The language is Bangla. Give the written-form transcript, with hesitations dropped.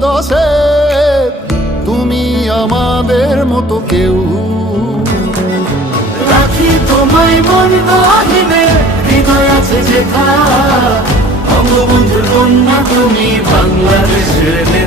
দশে তুমি আমাদের মতো কেউ। রাখি তোমায় মন গহীনে, হৃদয় আছে যেথা। বঙ্গবন্ধুর কন্যা তুমি, বাংলাদেশের নেতা।